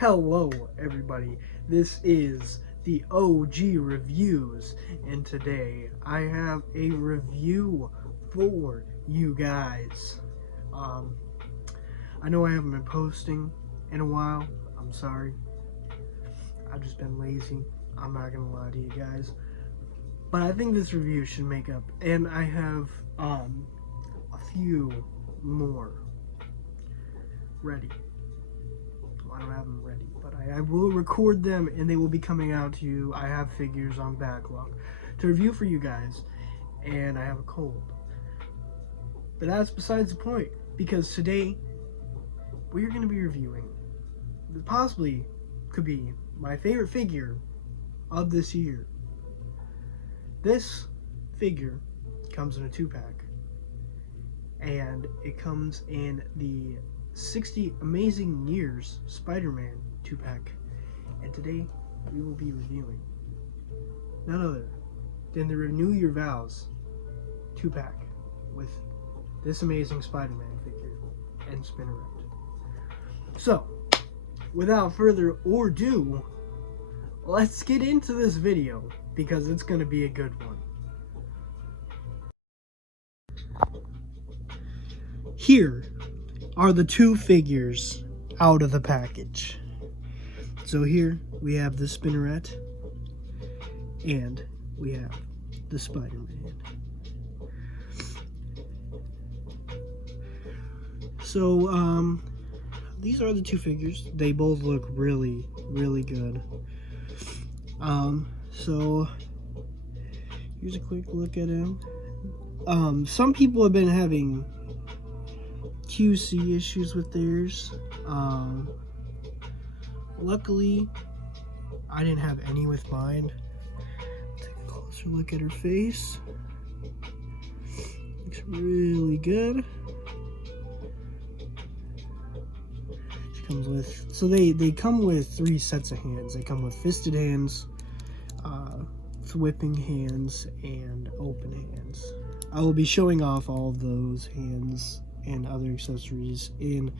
Hello, everybody. This is the OG Reviews, and today I have a review for you guys. I know I haven't been posting in a while. I'm sorry. I've just been lazy. I'm not gonna lie to you guys. But I think this review should make up, and I have a few more ready. I don't have them ready, but I will record them and they will be coming out to you. I have figures on backlog to review for you guys, and I have a cold. But that's besides the point, because today we're going to be reviewing possibly could be my favorite figure of this year. This figure comes in a 2-pack, and it comes in the 60 Amazing Years Spider-Man 2-pack, and today we will be reviewing none other than the Renew Your Vows 2-pack with this amazing Spider-Man figure and Spinneret. So, without further ado, let's get into this video because it's going to be a good one. Here are the two figures out of the package. So here we have the Spinneret and we have the Spider-Man. So these are the two figures. They both look really, really good. So here's a quick look at him. Some people have been having QC issues with theirs. Luckily, I didn't have any with mine. Take a closer look at her face. Looks really good. She comes with, so they come with 3 sets of hands. They come with fisted hands, whipping hands, and open hands. I will be showing off all of those hands and other accessories in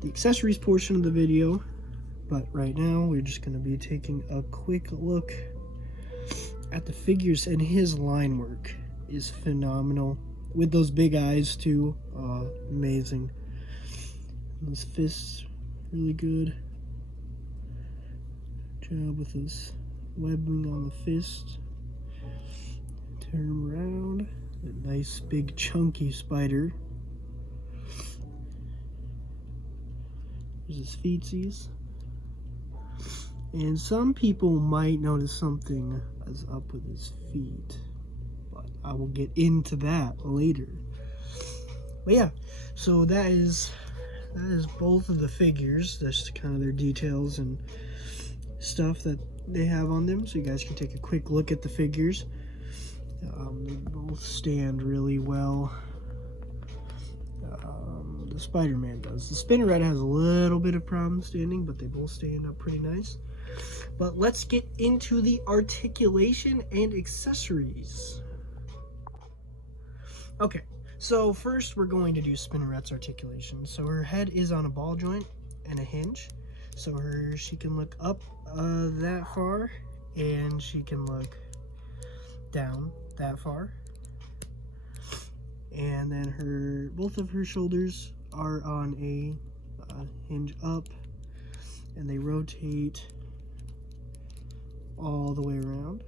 the accessories portion of the video, but right now we're just going to be taking a quick look at the figures, and his line work is phenomenal with those big eyes too. Amazing. Those fists, really good job with his webbing on the fist. Turn him around. A nice big chunky spider. There's his feetsies. And some people might notice something is up with his feet, but I will get into that later. But yeah, so that is both of the figures. That's kind of their details and stuff that they have on them, so you guys can take a quick look at the figures. They both stand really well. The Spider-Man does. The Spinneret has a little bit of problem standing, but they both stand up pretty nice. But let's get into the articulation and accessories. Okay, so first we're going to do Spinneret's articulation. So her head is on a ball joint and a hinge. So she can look up that far, and she can look down that far. And then both of her shoulders are on a hinge up, and they rotate all the way around.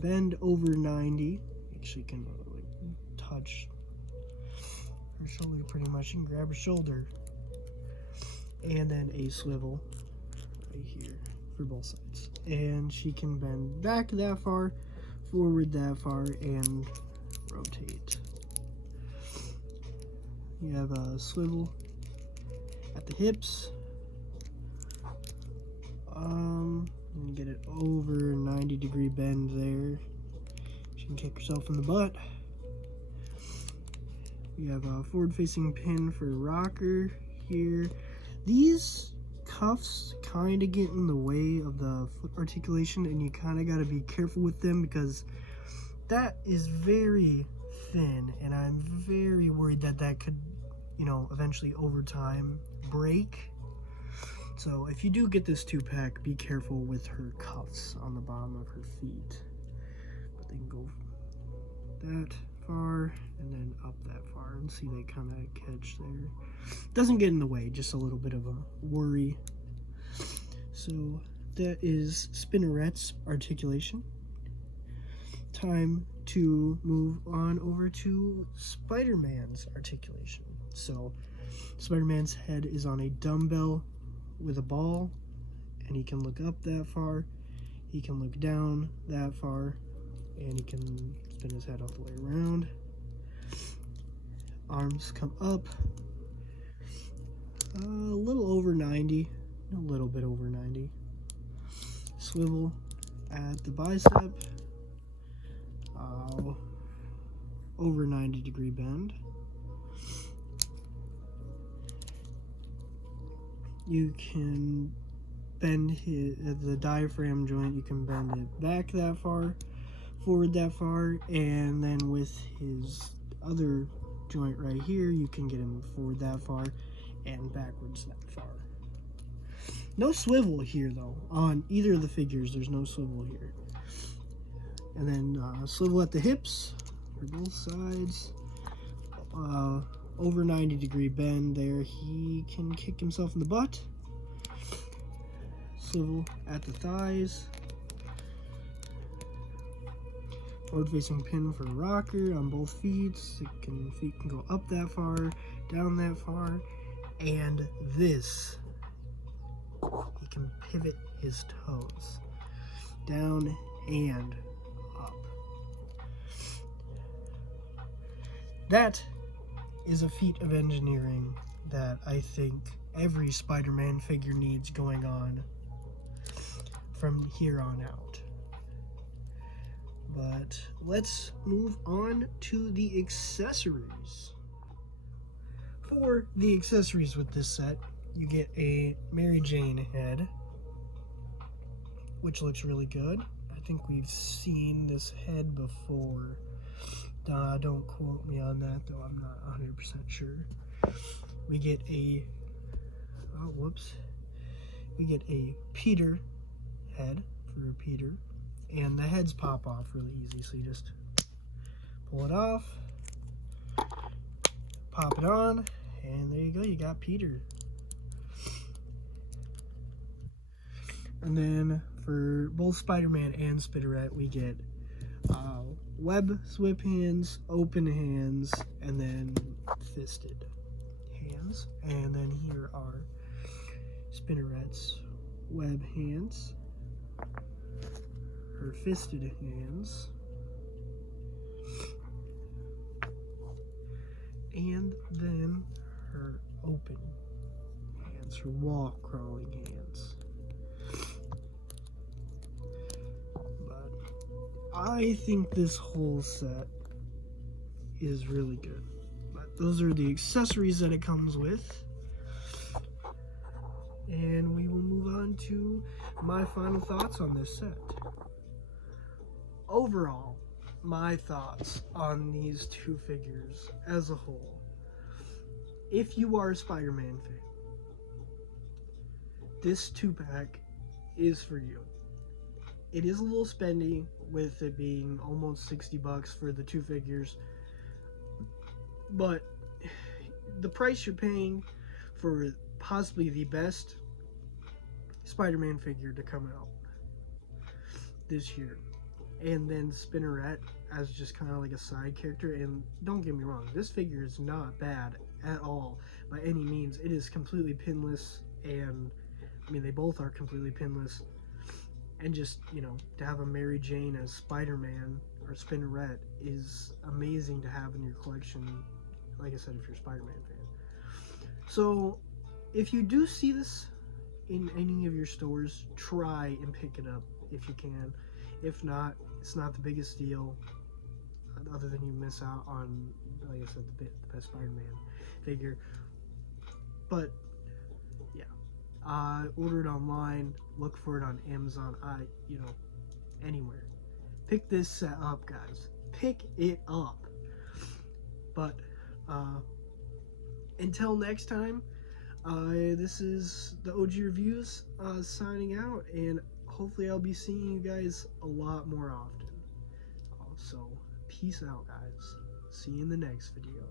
Bend over 90. She can touch her shoulder pretty much. You can grab her shoulder. And then a swivel right here for both sides. And she can bend back that far, forward that far, and rotate. You have a swivel at the hips. And get it over a 90-degree bend there. She can kick herself in the butt. You have a forward-facing pin for rocker here. These cuffs kind of get in the way of the foot articulation, and you kind of got to be careful with them because that is very thin, and I'm very worried that could, eventually over time break. So if you do get this 2-pack, be careful with her cuffs on the bottom of her feet. But they can go that far and then up that far, and see they kind of catch there. Doesn't get in the way, just a little bit of a worry. So that is Spinneret's articulation. Time to move on over to Spider-Man's articulation. So Spider-Man's head is on a dumbbell with a ball, and he can look up that far, he can look down that far, and he can spin his head all the way around. Arms come up a little over 90, a little bit over 90. Swivel at the bicep, over 90-degree bend. You can bend the diaphragm joint, you can bend it back that far, forward that far, and then with his other joint right here, you can get him forward that far and backwards that far. No swivel here though, on either of the figures. There's no swivel here. And then swivel at the hips for both sides. Over 90-degree bend there. He can kick himself in the butt. Swivel at the thighs. Forward facing pin for a rocker on both feet. Feet can go up that far, down that far. And this, he can pivot his toes down and up. That is a feat of engineering that I think every Spider-Man figure needs going on from here on out. But let's move on to the accessories. For the accessories with this set, you get a Mary Jane head, which looks really good. I think we've seen this head before. Don't quote me on that, though I'm not 100% sure. We get a, we get a Peter head for Peter, and the heads pop off really easy, so you just pull it off, pop it on, and there you go, you got Peter. And then for both Spider-Man and Spinneret, we get web swip hands, open hands, and then fisted hands. And then here are Spinneret's web hands, her fisted hands, and then her open hands, her wall crawling hands. I think this whole set is really good. But those are the accessories that it comes with. And we will move on to my final thoughts on this set. Overall, my thoughts on these two figures as a whole. If you are a Spider-Man fan, this 2-pack is for you. It is a little spendy with it being almost $60 for the two figures, but the price you're paying for possibly the best Spider-Man figure to come out this year, and then Spinneret as just kind of like a side character. And don't get me wrong, this figure is not bad at all by any means. It is completely pinless, and I mean they both are completely pinless. And just, you know, to have a Mary Jane as Spider-Man or Spinneret is amazing to have in your collection, like I said, if you're a Spider-Man fan. So, if you do see this in any of your stores, try and pick it up if you can. If not, it's not the biggest deal, other than you miss out on, like I said, the best Spider-Man figure. But, yeah. Order it online, look for it on Amazon, anywhere. Pick this set up, guys. Pick it up. But until next time, This is the OG Reviews signing out, and hopefully I'll be seeing you guys a lot more often. So, peace out, guys. See you in the next video.